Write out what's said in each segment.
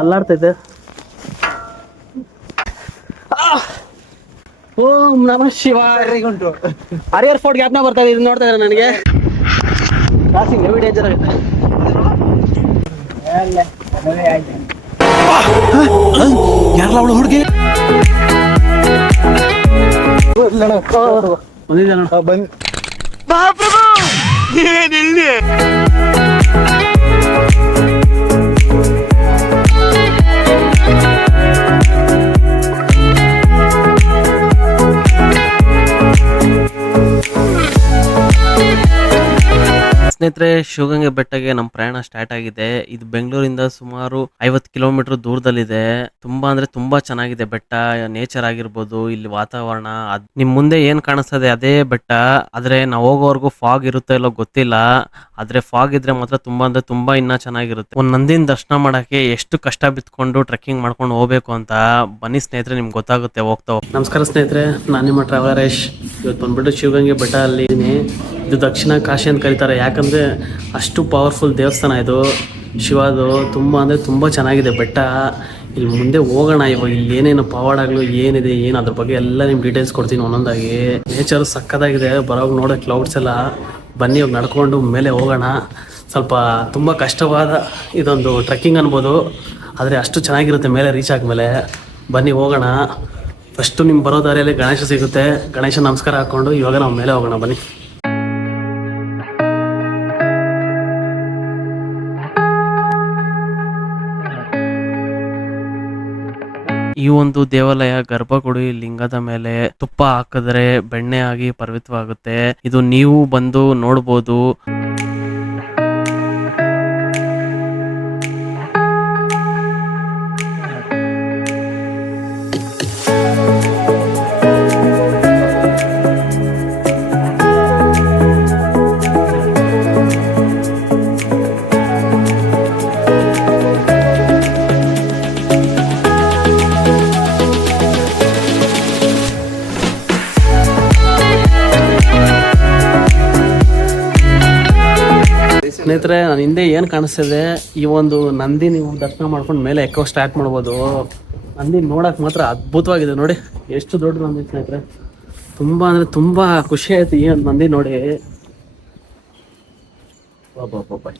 ಅಲ್ಲಾಡ್ತೈತೆ. ಓಂ ನಮಃ ಶಿವಾಯ. ಉಂಟು ಹರಿಯರ್ ಫೋರ್ಟ್ ಗ್ಯಾಪ್ನ ಬರ್ತಾ ಇದೆ. ಇದು ನೋಡ್ತಾ ಇದ್ದಾರೆ ನನಗೆ ಕ್ರಾಸಿಂಗ್ ಹೆವಿ ಡೇಂಜರ್ ಆಗುತ್ತೆ. ಯಾರಲ್ಲ ಅವಳು ಹುಡುಗಿ ಬಂದಿದ್ದೆ ನೋಡ ಬಂದ್ ಸ್ನೇಹಿತರೆ, ಶಿವಗಂಗೆ ಬೆಟ್ಟಕ್ಕೆ ನಮ್ಮ ಪ್ರಯಾಣ ಸ್ಟಾರ್ಟ್ ಆಗಿದೆ. ಇದು ಬೆಂಗಳೂರಿಂದ ಸುಮಾರು 50 ಕಿಲೋಮೀಟರ್ ದೂರದಲ್ಲಿದೆ. ತುಂಬಾ ಅಂದ್ರೆ ತುಂಬಾ ಚೆನ್ನಾಗಿದೆ ಬೆಟ್ಟ. ನೇಚರ್ ಆಗಿರ್ಬೋದು, ಇಲ್ಲಿ ವಾತಾವರಣ. ನಿಮ್ ಮುಂದೆ ಏನ್ ಕಾಣಿಸ್ತದೆ ಅದೇ ಬೆಟ್ಟ. ಆದ್ರೆ ನಾವು ಹೋಗೋವರೆಗೂ ಫಾಗ್ ಇರುತ್ತೆ ಇಲ್ಲೋ ಗೊತ್ತಿಲ್ಲ. ಆದ್ರೆ ಫಾಗ್ ಇದ್ರೆ ಮಾತ್ರ ತುಂಬಾ ಅಂದ್ರೆ ತುಂಬಾ ಇನ್ನ ಚೆನ್ನಾಗಿರುತ್ತೆ. ಒಂದ್ ನಂದಿನ ದರ್ಶನ ಮಾಡಕ್ಕೆ ಎಷ್ಟು ಕಷ್ಟ ಬಿತ್ಕೊಂಡು ಟ್ರೆಕ್ಕಿಂಗ್ ಮಾಡ್ಕೊಂಡು ಹೋಗ್ಬೇಕು ಅಂತ ಬನ್ನಿ ಸ್ನೇಹಿತರೆ, ನಿಮ್ಗೆ ಗೊತ್ತಾಗುತ್ತೆ ಹೋಗ್ತಾ. ನಮಸ್ಕಾರ ಸ್ನೇಹಿತರೆ, ನಾನು ನಿಮ್ಮ ಟ್ರಾವೆಲರೇಶ್. ಇವತ್ತು ಬಂದ್ಬಿಟ್ಟು ಶಿವಗಂಗೆ ಬೆಟ್ಟ ಅಲ್ಲಿ ಇದು ದಕ್ಷಿಣ ಕಾಶಿ ಅಂತ ಕರೀತಾರೆ. ಯಾಕಂದರೆ ಅಷ್ಟು ಪವರ್ಫುಲ್ ದೇವಸ್ಥಾನ ಇದು ಶಿವದು. ತುಂಬ ಅಂದರೆ ತುಂಬ ಚೆನ್ನಾಗಿದೆ ಬೆಟ್ಟ. ಇಲ್ಲಿ ಮುಂದೆ ಹೋಗೋಣ. ಇವಾಗ ಇಲ್ಲಿ ಏನೇನು ಪವಾಡಗಳು ಏನಿದೆ ಏನು ಅದ್ರ ಬಗ್ಗೆ ಎಲ್ಲ ನಿಮ್ಗೆ ಡೀಟೇಲ್ಸ್ ಕೊಡ್ತೀನಿ ಒಂದೊಂದಾಗಿ. ನೇಚರ್ ಸಕ್ಕತ್ತಾಗಿದೆ. ಬರೋವಾಗ ನೋಡೋ ಕ್ಲೌಡ್ಸ್ ಎಲ್ಲ. ಬನ್ನಿ ಇವಾಗ ನಡ್ಕೊಂಡು ಮೇಲೆ ಹೋಗೋಣ. ಸ್ವಲ್ಪ ತುಂಬ ಕಷ್ಟವಾದ ಇದೊಂದು ಟ್ರೆಕ್ಕಿಂಗ್ ಅನ್ಬೋದು, ಆದರೆ ಅಷ್ಟು ಚೆನ್ನಾಗಿರುತ್ತೆ ಮೇಲೆ ರೀಚ್ ಆದಮೇಲೆ. ಬನ್ನಿ ಹೋಗೋಣ. ಫಸ್ಟು ನಿಮ್ಗೆ ಬರೋ ದಾರಿಯಲ್ಲಿ ಗಣೇಶ ಸಿಗುತ್ತೆ. ಗಣೇಶ ನಮಸ್ಕಾರ ಹಾಕ್ಕೊಂಡು ಇವಾಗ ನಾವು ಮೇಲೆ ಹೋಗೋಣ ಬನ್ನಿ. ಈ ಒಂದು ದೇವಾಲಯ ಗರ್ಭಗುಡಿ ಲಿಂಗದ ಮೇಲೆ ತುಪ್ಪ ಹಾಕಿದ್ರೆ ಬೆಣ್ಣೆ ಆಗಿ ಪವಿತ್ರವಾಗುತ್ತೆ. ಇದು ನೀವು ಬಂದು ನೋಡ್ಬೋದು. ಸ್ನೇಹಿತರೆ, ನಾನು ಹಿಂದೆ ಏನು ಕಾಣಿಸ್ತಿದೆ, ಈ ಒಂದು ನಂದಿ ನೀವು ದರ್ಶನ ಮಾಡ್ಕೊಂಡು ಮೇಲೆ ಎಕ್ಕೋ ಸ್ಟಾರ್ಟ್ ಮಾಡ್ಬೋದು. ನಂದಿ ನೋಡೋಕೆ ಮಾತ್ರ ಅದ್ಭುತವಾಗಿದೆ. ನೋಡಿ ಎಷ್ಟು ದೊಡ್ಡ ನಂದಿ ಸ್ನೇಹಿತರೆ. ತುಂಬ ಅಂದರೆ ತುಂಬ ಖುಷಿ ಆಯ್ತು ಈ ಒಂದು ನಂದಿ ನೋಡಿ.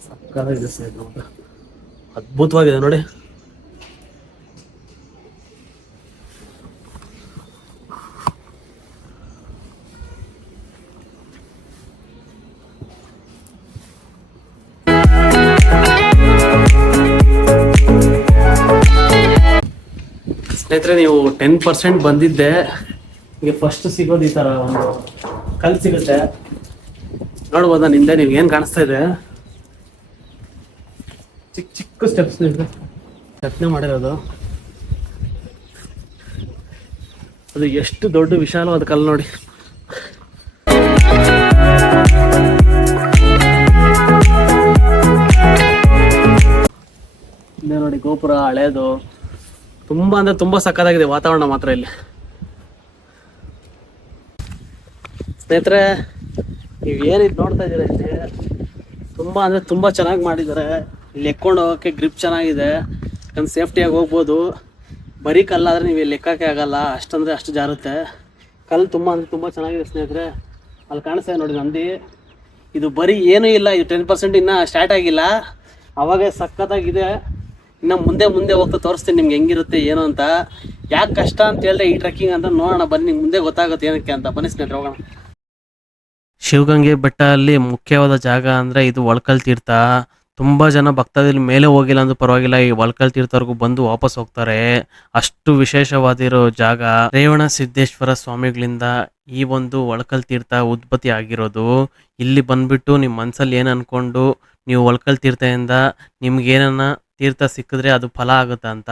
ಸಕ್ಕತ್ತಾಗಿದೆ ಸ್ನೇಹಿತರೆ, ಅದ್ಭುತವಾಗಿದೆ ನೋಡಿ. ಸ್ನೇಹಿತರೆ, ನೀವು 10% ಬಂದಿದ್ದೆ. ಈಗ ಫಸ್ಟ್ ಸಿಗೋದು ಈ ಥರ ಒಂದು ಕಲ್ಲು ಸಿಗುತ್ತೆ ನೋಡ್ಬೋದು. ನಾನು ಹಿಂದೆ ನೀವು ಏನು ಕಾಣಿಸ್ತಾ ಇದೆ, ಚಿಕ್ಕ ಚಿಕ್ಕ ಸ್ಟೆಪ್ಸ್ ಯತ್ನೆ ಮಾಡಿರೋದು. ಅದು ಎಷ್ಟು ದೊಡ್ಡ ವಿಶಾಲವಾದ ಕಲ್ಲು ನೋಡಿ. ಹಿಂದೆ ನೋಡಿ ಗೋಪುರ ಹಳೇದು. ತುಂಬ ಅಂದರೆ ತುಂಬ ಸಕ್ಕತ್ತಾಗಿದೆ ವಾತಾವರಣ ಮಾತ್ರ ಇಲ್ಲಿ. ಸ್ನೇಹಿತರೆ, ನೀವು ಏನಿದು ನೋಡ್ತಾ ಇದ್ದೀರ ಇಲ್ಲಿ, ತುಂಬ ಅಂದರೆ ತುಂಬ ಚೆನ್ನಾಗಿ ಮಾಡಿದ್ದಾರೆ. ಇಲ್ಲಿ ಎಕ್ಕೊಂಡು ಹೋಗೋಕ್ಕೆ ಗ್ರಿಪ್ ಚೆನ್ನಾಗಿದೆ. ಯಾಕಂದ್ರೆ ಸೇಫ್ಟಿಯಾಗಿ ಹೋಗ್ಬೋದು. ಬರೀ ಕಲ್ಲಾದರೆ ನೀವು ಇಲ್ಲಿ ಎಕ್ಕಕ್ಕೆ ಆಗಲ್ಲ, ಅಷ್ಟಂದರೆ ಅಷ್ಟು ಜಾರುತ್ತೆ. ಕಲ್ಲು ತುಂಬ ಅಂದರೆ ತುಂಬ ಚೆನ್ನಾಗಿದೆ ಸ್ನೇಹಿತರೆ. ಅಲ್ಲಿ ಕಾಣಿಸ್ತಾ ನೋಡಿ ನಂದಿ. ಇದು ಬರೀ ಏನೂ ಇಲ್ಲ, ಇದು 10% ಇನ್ನೂ ಸ್ಟಾರ್ಟ್ ಆಗಿಲ್ಲ. ಅವಾಗೇ ಸಖತ್ತಾಗಿದೆ. ಇನ್ನು ಮುಂದೆ ಮುಂದೆ ಹೋಗ್ತಾ ತೋರಿಸ್ತೀನಿ ನಿಮ್ಗೆ ಹೆಂಗಿರುತ್ತೆ ಏನು ಅಂತ. ಯಾಕೆ ಕಷ್ಟ ಅಂತ ಹೇಳಿದ್ರೆ ಈ ಟ್ರೆಕ್ಕಿಂಗ್ ಅಂತ ನೋಡೋಣ ಬನ್ನಿ, ನಿಮ್ಗೆ ಮುಂದೆ ಗೊತ್ತಾಗುತ್ತೆ ಏನಕ್ಕೆ ಅಂತ. ಬನ್ನಿ ಸ್ನೇಹಿತರೆ ಹೋಗೋಣ. ಶಿವಗಂಗೆ ಬೆಟ್ಟ ಅಲ್ಲಿ ಮುಖ್ಯವಾದ ಜಾಗ ಅಂದರೆ ಇದು ಒಳ್ಕಲ್ ತೀರ್ಥ. ತುಂಬ ಜನ ಭಕ್ತಾದಿಗಳು ಮೇಲೆ ಹೋಗಿಲ್ಲ ಅಂದ್ರೂ ಪರವಾಗಿಲ್ಲ, ಈ ಒಳ್ಕಲ್ ತೀರ್ಥವರೆಗೂ ಬಂದು ವಾಪಸ್ ಹೋಗ್ತಾರೆ. ಅಷ್ಟು ವಿಶೇಷವಾದಿರೋ ಜಾಗ. ರೇವಣ ಸಿದ್ದೇಶ್ವರ ಸ್ವಾಮಿಗಳಿಂದ ಈ ಒಂದು ಒಳ್ಕಲ್ ತೀರ್ಥ ಉತ್ಪತ್ತಿ ಆಗಿರೋದು. ಇಲ್ಲಿ ಬಂದ್ಬಿಟ್ಟು ನಿಮ್ಮ ಮನಸ್ಸಲ್ಲಿ ಏನು ಅಂದ್ಕೊಂಡು ನೀವು ಒಳ್ಕಲ್ ತೀರ್ಥದಿಂದ ನಿಮ್ಗೇನನ್ನ ತೀರ್ಥ ಸಿಕ್ಕಿದ್ರೆ ಅದು ಫಲ ಆಗುತ್ತೆ ಅಂತ,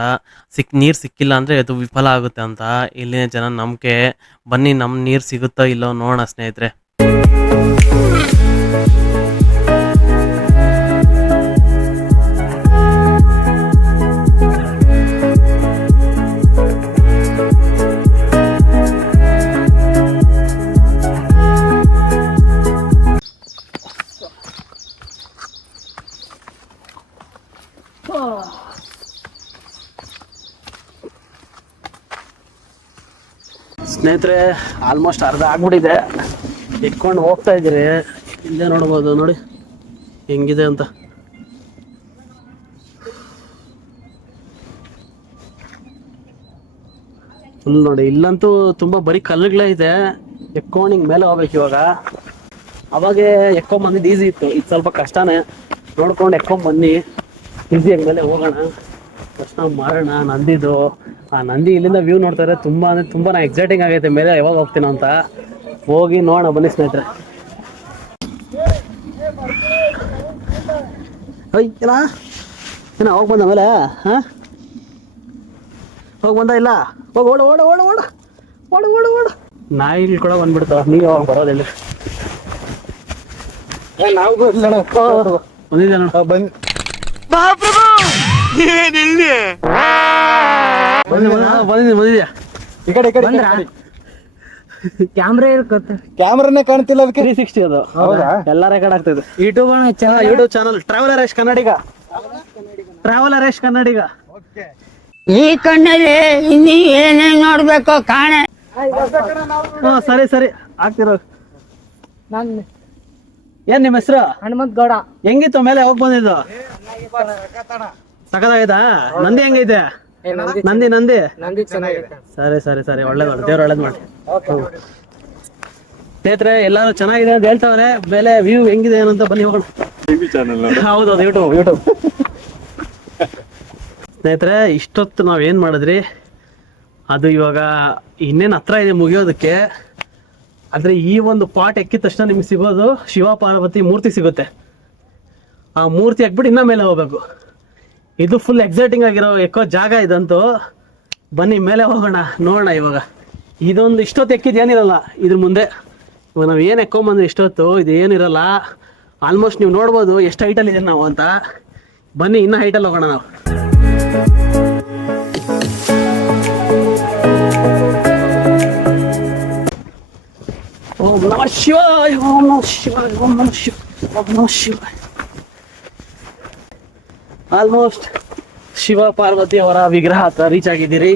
ನೀರು ಸಿಕ್ಕಿಲ್ಲ ಅಂದರೆ ಅದು ವಿಫಲ ಆಗುತ್ತೆ ಅಂತ ಇಲ್ಲಿನ ಜನ ನಂಬಿಕೆ. ಬನ್ನಿ, ನಮ್ಮ ನೀರು ಸಿಗುತ್ತೋ ಇಲ್ಲೋ ನೋಡೋಣ ಸ್ನೇಹಿತರೆ. ಸ್ನೇಹಿತರೆ ಆಲ್ಮೋಸ್ಟ್ ಅರ್ಧ ಆಗ್ಬಿಟ್ಟಿದೆ. ಇಟ್ಕೊಂಡು ಹೋಗ್ತಾ ಇದ್ದೀರಿ, ಇಲ್ಲೇ ನೋಡ್ಬೋದು ನೋಡಿ ಹೆಂಗಿದೆ ಅಂತ. ಫುಲ್ ನೋಡಿ, ಇಲ್ಲಂತೂ ತುಂಬಾ ಬರೀ ಕಲ್ಲುಗಳೇ ಇದೆ. ಎಕ್ಕೊಂಡು ಹಿಂಗ್ ಮೇಲೆ ಹೋಗ್ಬೇಕು ಇವಾಗ. ಅವಾಗೆ ಎಕ್ಕೊಂಡ್ ಬಂದಿದ್ದು ಈಸಿ ಇತ್ತು, ಇದು ಸ್ವಲ್ಪ ಕಷ್ಟನೇ. ನೋಡ್ಕೊಂಡು ಎಕ್ಕೊಂಡ್ ಬನ್ನಿ, ಈಸಿಯಾಗಿ ಮೇಲೆ ಹೋಗೋಣ. ತಕ್ಷಣ ಮಾರೋಣ ನಂದಿದು. ಆ ನಂದಿ ಇಲ್ಲಿಂದ ವ್ಯೂ ನೋಡ್ತಾರೆ, ತುಂಬಾ ಅಂದ್ರೆ ತುಂಬಾ ಎಕ್ಸೈಟಿಂಗ್ ಆಗೈತೆ. ಮೇಲೆ ಯಾವಾಗ ಹೋಗ್ತೀನೋ ಅಂತ ಹೋಗಿ ನೋಡೋಣ ಬನ್ನಿ ಸ್ನೇಹಿತರೆ. ಏನ ಹೋಗಿ ಬಂದ ಮೇಲೆ ಹೋಗಿ ಬಂದ ಇಲ್ಲ, ಹೋಗಿ ಓಡ ಓಡ ಓಡ ಓಡ ಓಡ ಓಡ ಓಡ. ನಾಯಿಗಳು ಕೂಡ ಬಂದ್ಬಿಡ್ತಾವ, ನೀವು ಯಾವಾಗ ಬರೋದಿಲ್ಲ. ನಾವು ಬಂದಿದ್ದೆ ನೋಡ, ಬಂದಿದ್ಯಾ ಈ ಕಡೆ ಕ್ಯಾಮ್ರಾನೇ ಕಾಣ್ತಿಲ್ಲ ಅದಕ್ಕೆ. 360 ಅದು. ಹೌದಾ? ಎಲ್ಲ ರೆಕಾರ್ಡ್ ಆಗ್ತದೆ. ಯೂಟ್ಯೂಬ್ ಚಾನಲ್ ಟ್ರಾವೆಲರ್ ಯಶ್ ಕನ್ನಡಿಗ. ಟ್ರಾವೆಲರ್ ಯಶ್ ಕನ್ನಡಿಗ. ಈ ಕಣ್ಣಲ್ಲಿ ಇನ್ನೀ ಏನೇನ್ ನೋಡ್ಬೇಕು ಕಾಣೆ. ಸರಿ ಸರಿ ಆಗ್ತಿರೋ. ಏನ್ ನಿಮ್ಮ ಹೆಸರು? ಹನುಮಂತ ಗೌಡ. ಹೆಂಗಿತ್ತು ಮೇಲೆ ಹೋಗ್ ಬಂದಿದ್ದು? ಸಖತ್ತಾಗೈತಾ? ನಂದಿ ಹೆಂಗೈತೆ? ನಂದಿ ನಂದಿ ಸರಿ ಸರಿ ಸರಿ, ಒಳ್ಳೇದ್ ಮಾಡಿ, ದೇವ್ರ ಒಳ್ಳೇದ್ ಮಾಡಿ. ಸ್ನೇಹಿತರೆ ಎಲ್ಲಾರು ಚೆನ್ನಾಗಿದೆ ಅಂತ ಹೇಳ್ತಾವ್ರೆ. ಮೇಲೆ ವ್ಯೂ ಹೆಂಗಿದೆ ಏನಂತ ಬನ್ನಿ ಹೋಗೋಣ. ಹೌದೌದು, ಯೂಟ್ಯೂಬ್. ಸ್ನೇಹಿತರೆ ಇಷ್ಟೊತ್ತು ನಾವ್ ಏನ್ ಮಾಡಿದ್ರಿ, ಅದು ಇವಾಗ ಇನ್ನೇನು ಹತ್ರ ಇದೆ ಮುಗಿಯೋದಕ್ಕೆ. ಆದ್ರೆ ಈ ಒಂದು ಪಾಟ್ ಎಕ್ಕಿದ ತಕ್ಷಣ ನಿಮ್ಗೆ ಸಿಗೋದು ಶಿವ ಪಾರ್ವತಿ ಮೂರ್ತಿ ಸಿಗುತ್ತೆ. ಆ ಮೂರ್ತಿ ಹಾಕ್ಬಿಟ್ಟು ಇನ್ನ ಮೇಲೆ ಹೋಗ್ಬೇಕು. ಇದು ಫುಲ್ ಎಕ್ಸೈಟಿಂಗ್ ಆಗಿರೋ ಎಕ್ಕೋ ಜಾಗ ಇದಂತೂ. ಬನ್ನಿ ಮೇಲೆ ಹೋಗೋಣ, ನೋಡೋಣ. ಇವಾಗ ಇದೊಂದು ಇಷ್ಟೊತ್ತು ಎಕ್ಕಿದ್ ಏನಿರಲ್ಲ ಇದ್ರ ಮುಂದೆ. ಇವಾಗ ನಾವು ಏನು ಎಕ್ಕೊಂಬಂದ್ರೆ ಇಷ್ಟೊತ್ತು ಇದು ಏನಿರಲ್ಲ. ಆಲ್ಮೋಸ್ಟ್ ನೀವು ನೋಡ್ಬೋದು ಎಷ್ಟು ಹೈಟಲ್ಲಿ ಇದೆ ನಾವು ಅಂತ. ಬನ್ನಿ ಇನ್ನೂ ಹೈಟಲ್ಲಿ ಹೋಗೋಣ ನಾವು. ಓಂ ನಮಃ ಶಿವಾಯ, ಓಂ ನಮಃ ಶಿವಾಯ, ಓಂ ನಮಃ ಶಿವಾಯ, ಓಂ ನಮಃ ಶಿವಾಯ. ಆಲ್ಮೋಸ್ಟ್ ಶಿವ ಪಾರ್ವತಿ ಅವರ ವಿಗ್ರಹ ಹತ್ರ ರೀಚ್ ಆಗಿದ್ದೀರಿ.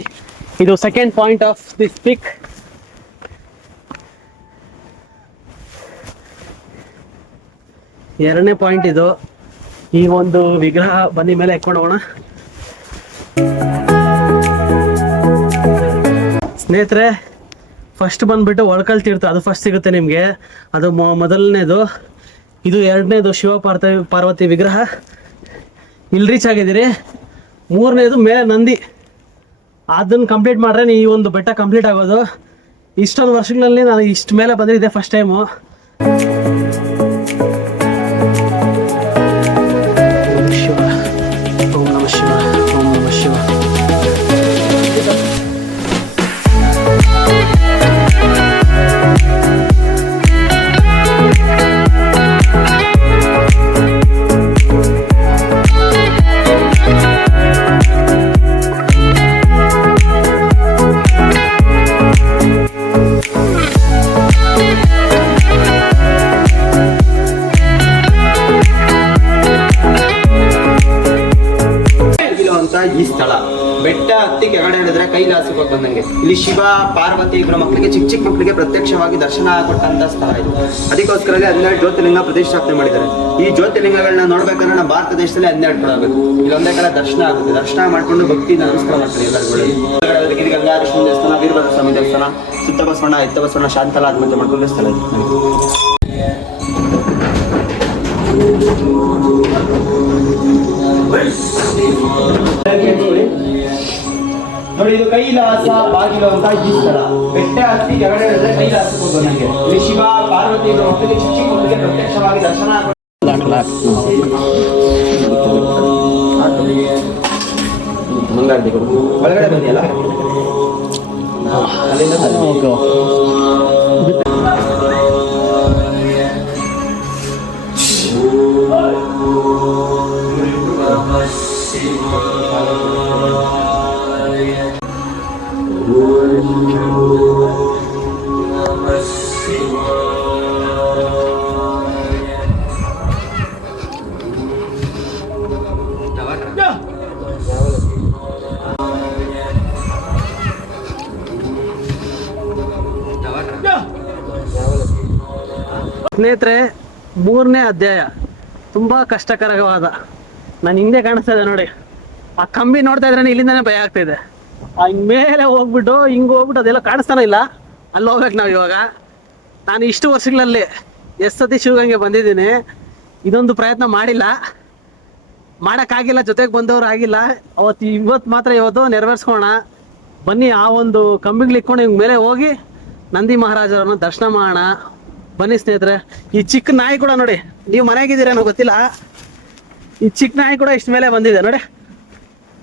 ಇದು ಸೆಕೆಂಡ್ ಪಾಯಿಂಟ್ ಆಫ್ ದಿಸ್ ಪಿಕ್. ಎರಡನೇ ಪಾಯಿಂಟ್ ಇದು. ಈ ಒಂದು ವಿಗ್ರಹ ಬನ್ನಿ ಮೇಲೆ ಎತ್ಕೊಂಡು ಹೋಗೋಣ. ಸ್ನೇಹಿತರೆ ಫಸ್ಟ್ ಬಂದ್ಬಿಟ್ಟು ಒಳಕಲ್ ತೀರ್ಥ, ಅದು ಫಸ್ಟ್ ಸಿಗುತ್ತೆ ನಿಮಗೆ. ಅದು ಮೊದಲನೇದು. ಇದು ಎರಡನೇದು ಶಿವ ಪಾರ್ವತಿ ವಿಗ್ರಹ. ಇಲ್ಲಿ ರೀಚ್ ಆಗಿದ್ದೀರಿ. ಮೂರನೇದು ಮೇಲೆ ನಂದಿ. ಅದನ್ನು ಕಂಪ್ಲೀಟ್ ಮಾಡ್ರೆ ಈ ಒಂದು ಬೆಟ್ಟ ಕಂಪ್ಲೀಟ್ ಆಗೋದು. ಇಷ್ಟೊಂದು ವರ್ಷಗಳಲ್ಲಿ ನಾನು ಇಷ್ಟು ಮೇಲೆ ಬಂದಿದ್ದೆ ಫಸ್ಟ್ ಟೈಮು. ಓಂ ನಮಃ ಶಿವ, ಓಂ ನಮಃ ಶಿವ. ಈ ಸ್ಥಳ ಬೆಟ್ಟ ಹತ್ತಿ ಕೆಳಗಡೆ ಹಿಡಿದ್ರೆ ಕೈಲಾಸಕ್ಕೆ ಹೋಗಿ ಬಂದಂಗೆ. ಇಲ್ಲಿ ಶಿವ ಪಾರ್ವತಿ ಇಬ್ಬರ ಮಕ್ಕಳಿಗೆ ಚಿಕ್ಕ ಮಕ್ಕಳಿಗೆ ಪ್ರತ್ಯಕ್ಷವಾಗಿ ದರ್ಶನ ಕೊಟ್ಟಂತ ಸ್ಥಳ ಇದು. ಅದಕ್ಕೋಸ್ಕರ 12 ಜ್ಯೋತಿರ್ಲಿಂಗ ಪ್ರತಿಷ್ಠಾಪನೆ ಮಾಡಿದ್ದಾರೆ. ಈ ಜ್ಯೋತಿರ್ಲಿಂಗಗಳನ್ನ ನೋಡ್ಬೇಕಂದ್ರೆ ನಮ್ಮ ಭಾರತ ದೇಶದಲ್ಲಿ 12 ಕೊಡಬೇಕು. ಇಲ್ಲೊಂದೇ ಕಡೆ ದರ್ಶನ ಆಗುತ್ತೆ. ದರ್ಶನ ಮಾಡ್ಕೊಂಡು ಭಕ್ತಿಯಿಂದ ನಮಸ್ಕಾರ ಮಾಡ್ತಾರೆ ಎಲ್ಲರಿಗೂ. ಗಿರಿ ಗಂಗಾಧರೇಶ್ವರ ದೇವಸ್ಥಾನ, ವೀರಭದ್ರ ಸ್ವಾಮಿ ದೇವಸ್ಥಾನ, ಸುತ್ತ ಬಸವಣ್ಣ, ಎತ್ತ ಬಸವಣ್ಣ, ಶಾಂತಲ ಆತ್ಮಹತ್ಯೆ ಮಾಡ್ಕೊಂಡ ಸ್ಥಳ ಇದು. ನೋಡಿ, ಇದು ಕೈಲಾಸ ಬಾಗಿಲು ಅಂತ ಈ ಸ್ಥಳ. ಬೆಟ್ಟ ಹತ್ತಿ ಕೆಳಗಡೆ ಇಳಿದ್ರೆ ಕೈಲಾಸಕ್ಕೆ ಹೋಗೋದು. ನನಗೆ ಇಲ್ಲಿ ಶಿವ ಪಾರ್ವತಿ ಮಕ್ಕಳಿಗೆ ಚಿಕ್ಕ ಮಕ್ಕಳಿಗೆ ಪ್ರತ್ಯಕ್ಷವಾಗಿ ದರ್ಶನ ಒಳಗಡೆ ಬಂದಿಯಲ್ಲ ಅಲ್ಲಿಂದ ಸ್ನೇಹಿತರೆ, 3ನೇ ಅಧ್ಯಾಯ ತುಂಬ ಕಷ್ಟಕರವಾದ. ನಾನು ಹಿಂದೆ ಕಾಣಿಸ್ತಾ ಇದೆ ನೋಡಿ, ಆ ಕಂಬಿ ನೋಡ್ತಾ ಇದ್ರೆ ಇಲ್ಲಿಂದಾನೇ ಭಯ ಆಗ್ತಾ ಇದೆ. ಹಿಂಗೆ ಮೇಲೆ ಹೋಗ್ಬಿಟ್ಟು ಹಿಂಗೆ ಹೋಗ್ಬಿಟ್ಟು ಅದೆಲ್ಲ ಕಾಣಿಸ್ತಾನೆ ಇಲ್ಲ, ಅಲ್ಲಿ ಹೋಗ್ಬೇಕು ನಾವು ಇವಾಗ. ನಾನು ಇಷ್ಟು ವರ್ಷಗಳಲ್ಲಿ ಎಷ್ಟು ಸತಿ ಶಿವಗಂಗೆ ಬಂದಿದ್ದೀನಿ, ಇದೊಂದು ಪ್ರಯತ್ನ ಮಾಡಿಲ್ಲ, ಮಾಡೋಕ್ಕಾಗಿಲ್ಲ, ಜೊತೆಗೆ ಬಂದವರು ಆಗಿಲ್ಲ. ಇವತ್ತು ಮಾತ್ರ ನೆರವೇರಿಸ್ಕೋಣ ಬನ್ನಿ. ಆ ಒಂದು ಕಂಬಿಗೆ ಇಟ್ಕೊಂಡು ಹಿಂಗೆ ಮೇಲೆ ಹೋಗಿ ನಂದಿ ಮಹಾರಾಜರನ್ನ ದರ್ಶನ ಮಾಡೋಣ ಬನ್ನಿ ಸ್ನೇಹಿತರೆ. ಈ ಚಿಕ್ಕ ನಾಯಿ ಕೂಡ ನೋಡಿ, ನೀವು ಮನೆಗಿದ್ದೀರೇನೋ ಗೊತ್ತಿಲ್ಲ, ಈ ಚಿಕ್ಕ ನಾಯಿ ಕೂಡ ಇಷ್ಟ ಮೇಲೆ ಬಂದಿದೆ ನೋಡಿ.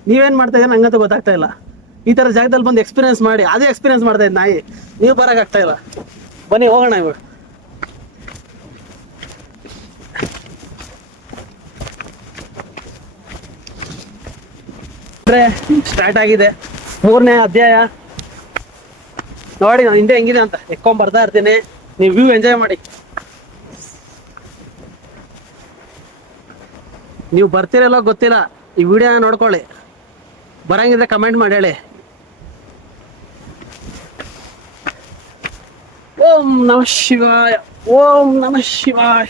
ನೀವೇನು ಮಾಡ್ತಾ ಇದ್ದೀರ ನಂಗಂತೂ ಗೊತ್ತಾಗ್ತಾ ಇಲ್ಲ. ಈ ಥರ ಜಾಗದಲ್ಲಿ ಬಂದು ಎಕ್ಸ್ಪೀರಿಯನ್ಸ್ ಮಾಡಿ, ಅದೇ ಎಕ್ಸ್ಪೀರಿಯನ್ಸ್ ಮಾಡ್ತಾ ಇದ್ದ ನಾಯಿ, ನೀವು ಬರೋಕ್ಕಾಗ್ತಾ ಇಲ್ಲ. ಬನ್ನಿ ಹೋಗೋಣ ಇವಾಗ. ಸ್ಟಾರ್ಟ್ ಆಗಿದೆ 3ನೇ ಅಧ್ಯಾಯ. ನೋಡಿ ನಾನು ಹಿಂದೆ ಹೆಂಗಿದೆ ಅಂತ ಎಕ್ಕೊಂಡ್ ಬರ್ತಾ ಇರ್ತೀನಿ, ನೀವು ವ್ಯೂ ಎಂಜಾಯ್ ಮಾಡಿ. ನೀವು ಬರ್ತೀರಲ್ಲೋ ಗೊತ್ತಿಲ್ಲ, ಈ ವಿಡಿಯೋನ ನೋಡ್ಕೊಳ್ಳಿ, ಬರಂಗಿದ್ರೆ ಕಮೆಂಟ್ ಮಾಡಿ ಹೇಳಿ. ಓಂ ನಮಃ ಶಿವಾಯ, ಓಂ ನಮಃ ಶಿವಾಯ,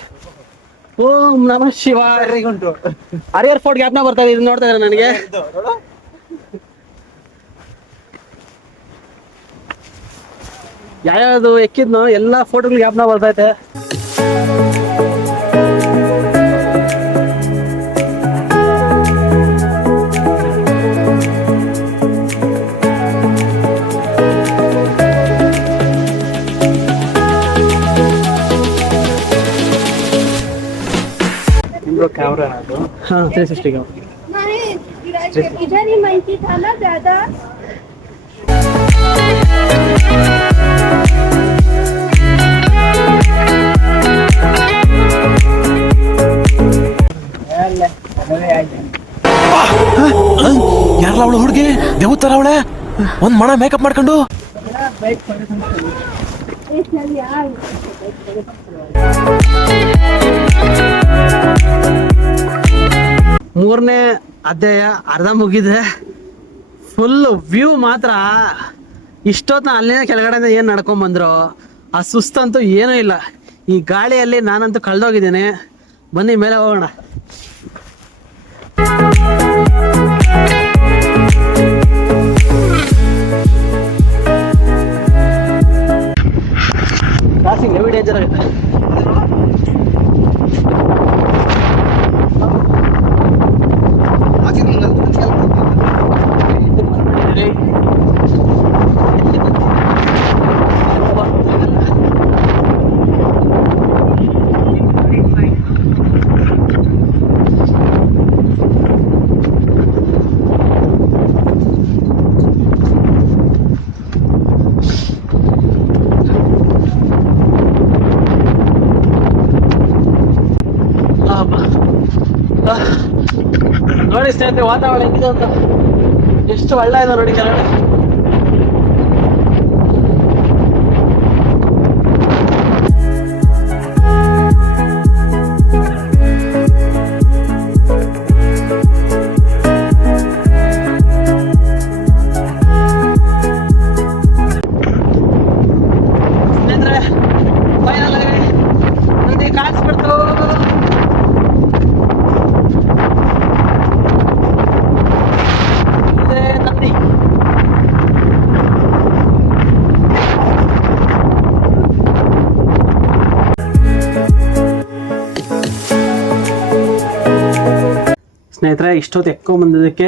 ಓಂ ನಮಃ ಶಿವಾಯ. ಉಂಟು ಹರಿಹರ್ ಫೋರ್ಟ್ ಗ್ಯಾಪ್ನ ಬರ್ತಾ ಇದೆ, ಇದು ನೋಡ್ತಾ ಇದ್ದಾರೆ ನನಗೆ. ಯಾವ್ಯಾವುದು ಎಕ್ಕಿದ್ನೋ ಎಲ್ಲ ಫೋಟೋಗಳು ಗ್ಯಾಪ್ನ ಬರ್ತೈತೆ. कैमरा है तो हाँ 360 का इधर ही मंकी था ना ज्यादा. ಯಾರಲ್ಲ ಅವಳು ಹುಡುಗಿ ದೇವತರ ಅವಳೆ ಒಂದ್ ಮಣ ಮೇಕಪ್ ಮಾಡ್ಕೊಂಡು ಮೂರನೇ ಅಧ್ಯಾಯ ಅರ್ಧ ಮುಗಿದೆ. ಫುಲ್ ವ್ಯೂ ಮಾತ್ರ ಇಷ್ಟೊತ್ತು ಅಲ್ಲಿನ ಕೆಳಗಡೆಯಿಂದ ಏನು ನಡ್ಕೊಂಡ್ ಬಂದ್ರು, ಆ ಸುಸ್ತಂತೂ ಏನೂ ಇಲ್ಲ. ಈ ಗಾಳಿಯಲ್ಲಿ ನಾನಂತೂ ಕಳೆದೋಗಿದ್ದೀನಿ. ಬನ್ನಿ ಮೇಲೆ ಹೋಗೋಣ. ಕ್ರಾಸಿಂಗ್ ಹೆವಿ ಡೇಂಜರ್ ಆಗುತ್ತೆ. ನೋಡಿ ಸ್ನೇಹಿತರೆ, ವಾತಾವರಣ ಹೆಂಗಿದೆ ಅಂತ, ಎಷ್ಟು ಒಳ್ಳೆ ಇದೆ ನೋಡಿ ಕೆಳಗಡೆ. ಸ್ನೇಹಿತರೆ, ಫೈನಲ್ ಆಗಿ ನಂದಿ ಕಾಣಿಸ್ಬಿಡ್ತು. ಸ್ನೇಹಿತರೆ, ಇಷ್ಟೊತ್ತು ಎಕ್ಕೊಂಬಂದಿದ್ದಕ್ಕೆ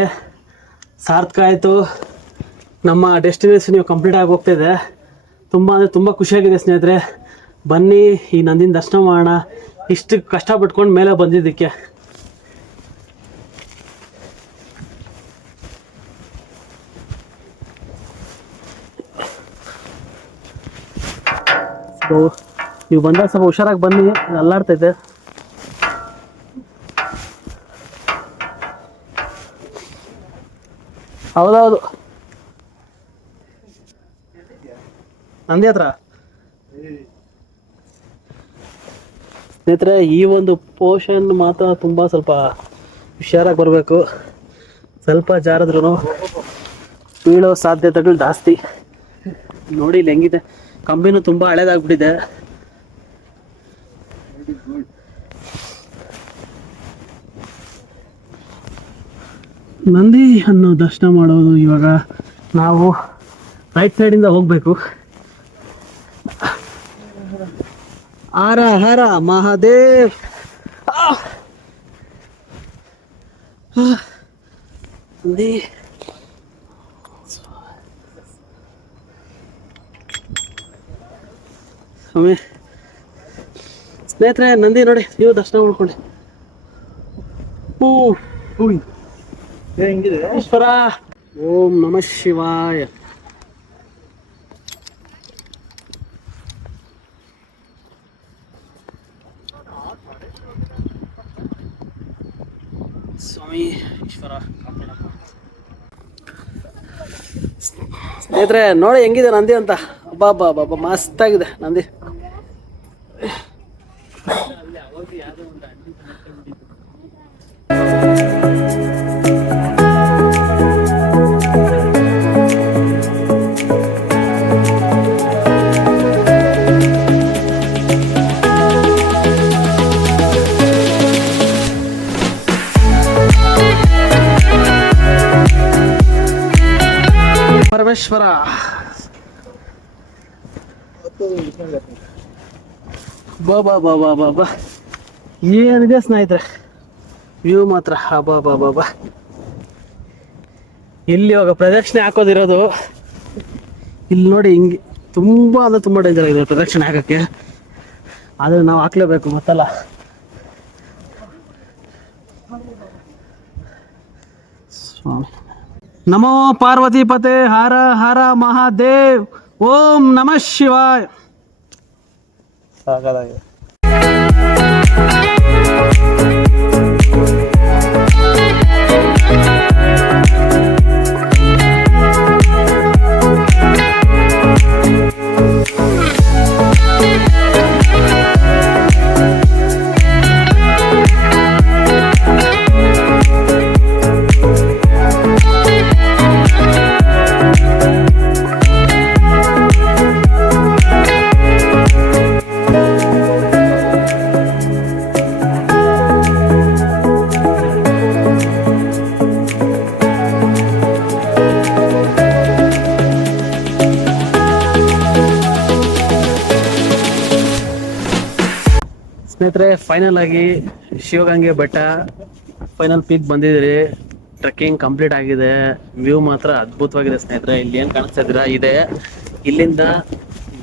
ಸಾರ್ಥಕ ಆಯಿತು. ನಮ್ಮ ಡೆಸ್ಟಿನೇಷನ್ ನೀವು ಕಂಪ್ಲೀಟ್ ಆಗಿ ಹೋಗ್ತಾಯಿದೆ. ತುಂಬ ಅಂದರೆ ತುಂಬ ಖುಷಿಯಾಗಿದೆ ಸ್ನೇಹಿತರೆ. ಬನ್ನಿ ಈ ನಂದಿನ ದರ್ಶನ ಮಾಡೋಣ. ಇಷ್ಟು ಕಷ್ಟಪಟ್ಕೊಂಡು ಮೇಲೆ ಬಂದಿದ್ದಕ್ಕೆ. ನೀವು ಬಂದಾಗ ಸ್ವಲ್ಪ ಹುಷಾರಾಗಿ ಬನ್ನಿ, ಅಲ್ಲಾಡ್ತೈತೆ. ಹೌದೌದು, ನಂದಿ ಹತ್ರ. ಸ್ನೇಹಿತರೆ, ಈ ಒಂದು ಪೋರ್ಷನ್ ಮಾತ್ರ ತುಂಬ ಸ್ವಲ್ಪ ಹುಷಾರಾಗಿ ಬರಬೇಕು. ಸ್ವಲ್ಪ ಜಾರದ್ರೂ ಬೀಳೋ ಸಾಧ್ಯತೆಗಳು ಜಾಸ್ತಿ. ನೋಡಿ ಇಲ್ಲಿ ಹೆಂಗಿದೆ, ಕಂಬಿನೂ ತುಂಬ ಹಳೇದಾಗ್ಬಿಟ್ಟಿದೆ. ನಂದಿ ಅನ್ನೋ ದರ್ಶನ ಮಾಡೋದು ಇವಾಗ ನಾವು ರೈಟ್ ಸೈಡಿಂದ ಹೋಗ್ಬೇಕು. ಹರ ಹರ ಮಹಾದೇವ್. ನಂದಿ ಸ್ವಾಮಿ. ಸ್ನೇಹಿತರೆ, ನಂದಿ ನೋಡಿ, ನೀವು ದರ್ಶನ ಮಾಡ್ಕೊಳ್ಳಿ. ಈಶ್ವರ. ಓಂ ನಮಃ ಶಿವಾಯ. ಸ್ವಾಮಿ ಈಶ್ವರ ಕಾಪಾಡಪ್ಪ. ಸ್ನೇಹಿತರೆ ನೋಡಿ ಹೆಂಗಿದೆ ನಂದಿ ಅಂತ. ಅಬ್ಬಾ ಬಾಬಾ ಮಸ್ತಾಗಿದೆ ನಂದಿ. ಪರಮೇಶ್ವರ. ಬಾ ಏನಿದೆ ಸ್ನೇಹಿತರೆ ವ್ಯೂ ಮಾತ್ರ. ಬಾ ಇಲ್ಲಿ ಇವಾಗ ಪ್ರದಕ್ಷಿಣೆ ಹಾಕೋದಿರೋದು. ಇಲ್ಲಿ ನೋಡಿ ಹಿಂಗೆ ತುಂಬಾ ಅಂದ್ರೆ ತುಂಬಾ ಡೇಂಜರ್ ಆಗಿದೆ ಪ್ರದಕ್ಷಿಣೆ ಹಾಕಕ್ಕೆ. ಆದ್ರೆ ನಾವು ಹಾಕ್ಲೇಬೇಕು ಮತ್ತಲ್ಲ. ಸ್ವಾಮಿ. ನಮೋ ಪಾರ್ವತಿ ಪತೆ. ಹರ ಹರ ಮಹಾದೇವ್. ಓಂ ನಮಃ ಶಿವಾಯ. ಸ್ನೇಹಿತರೆ, ಫೈನಲ್ ಆಗಿ ಶಿವಗಂಗೆ ಬೆಟ್ಟ ಫೈನಲ್ ಪೀಕ್ ಬಂದಿದ್ದೀರಿ. ಟ್ರೆಕ್ಕಿಂಗ್ ಕಂಪ್ಲೀಟ್ ಆಗಿದೆ. ವ್ಯೂ ಮಾತ್ರ ಅದ್ಭುತವಾಗಿದೆ ಸ್ನೇಹಿತರೆ. ಇಲ್ಲಿ ಏನು ಕಾಣಿಸ್ತಾ ಇದ್ದೀರಾ ಇದೆ. ಇಲ್ಲಿಂದ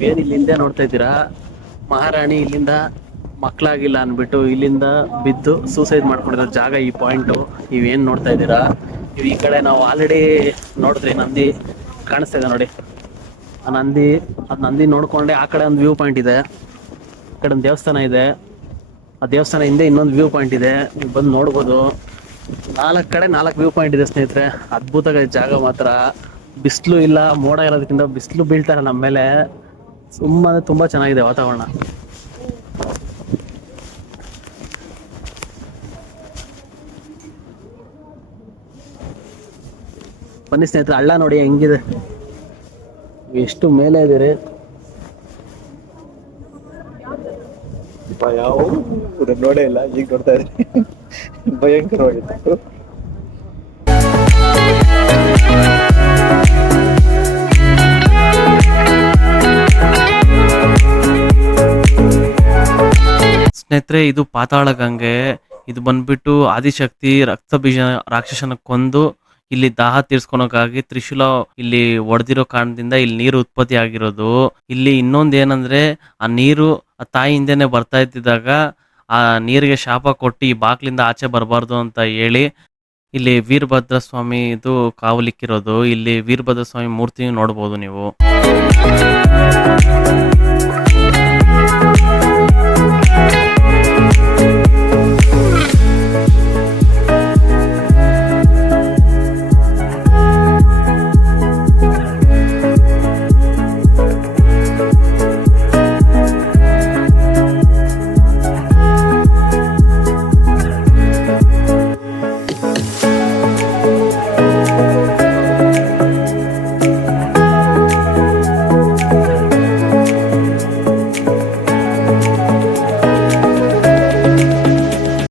ಏನು ಇಲ್ಲಿಂದ ನೋಡ್ತಾ ಇದ್ದೀರಾ, ಮಹಾರಾಣಿ ಇಲ್ಲಿಂದ ಮಕ್ಕಳಾಗಿಲ್ಲ ಅಂದ್ಬಿಟ್ಟು ಇಲ್ಲಿಂದ ಬಿದ್ದು ಸೂಸೈಡ್ ಮಾಡ್ಕೊಂಡಿರೋ ಜಾಗ ಈ ಪಾಯಿಂಟು. ನೀವೇನು ನೋಡ್ತಾ ಇದ್ದೀರಾ, ನೀವು ಈ ಕಡೆ ನಾವು ಆಲ್ರೆಡಿ ನೋಡಿದ್ರಿ ನಂದಿ ಕಾಣಿಸ್ತಾ ಇದೆ ನೋಡಿ. ಆ ನಂದಿ ನೋಡ್ಕೊಂಡೆ ಆ ಕಡೆ ಒಂದು ವ್ಯೂ ಪಾಯಿಂಟ್ ಇದೆ, ಆ ಕಡೆ ಒಂದು ದೇವಸ್ಥಾನ ಇದೆ. ಆ ದೇವಸ್ಥಾನ ಹಿಂದೆ ಇನ್ನೊಂದು ವ್ಯೂ ಪಾಯಿಂಟ್ ಇದೆ, ನೀವು ಬಂದು ನೋಡ್ಬೋದು. 4 ಕಡೆ 4 ವ್ಯೂ ಪಾಯಿಂಟ್ ಇದೆ ಸ್ನೇಹಿತರೆ. ಅದ್ಭುತವಾಗಿದೆ ಜಾಗ ಮಾತ್ರ. ಬಿಸಿಲು ಇಲ್ಲ, ಮೋಡ ಇರೋದಕ್ಕಿಂತ ಬಿಸಿಲು ಬೀಳ್ತಾರೆ ನಮ್ಮ ಮೇಲೆ. ತುಂಬಾ ಚೆನ್ನಾಗಿದೆ ವಾತಾವರಣ. ಬನ್ನಿ ಸ್ನೇಹಿತರೆ, ಹಳ್ಳ ನೋಡಿ ಹೆಂಗಿದೆ, ಎಷ್ಟು ಮೇಲೆ ಇದೀರಿ. ಯಾವ ನೋಡೇ ಇಲ್ಲ, ಈಗ ನೋಡ್ತಾ ಇದ್ರಿ. ಭಯಂಕರವಾಗಿತ್ತು. ಸ್ನೇಹಿತರೆ, ಇದು ಪಾತಾಳ ಗಂಗೆ. ಇದು ಬಂದ್ಬಿಟ್ಟು ಆದಿಶಕ್ತಿ ರಕ್ತ ಬೀಜ ರಾಕ್ಷಸನ ಕೊಂದು ಇಲ್ಲಿ ದಾಹ ತೀರ್ಸ್ಕೊಳಕ್ಕಾಗಿ ತ್ರಿಶೂಲ ಇಲ್ಲಿ ಒಡೆದಿರೋ ಕಾರಣದಿಂದ ಇಲ್ಲಿ ನೀರು ಉತ್ಪತ್ತಿ ಆಗಿರೋದು. ಇಲ್ಲಿ ಇನ್ನೊಂದು ಏನಂದ್ರೆ, ಆ ನೀರು ಆ ತಾಯಿಯಿಂದನೇ ಬರ್ತಾ ಇದ್ದಿದ್ದಾಗ ಆ ನೀರಿಗೆ ಶಾಪ ಕೊಟ್ಟು ಈ ಬಾಕ್ಲಿಂದ ಆಚೆ ಬರಬಾರ್ದು ಅಂತ ಹೇಳಿ ಇಲ್ಲಿ ವೀರಭದ್ರ ಸ್ವಾಮಿ ಇದು ಕಾವಲಿಕ್ಕಿರೋದು. ಇಲ್ಲಿ ವೀರಭದ್ರ ಸ್ವಾಮಿ ಮೂರ್ತಿ ನೋಡ್ಬೋದು ನೀವು.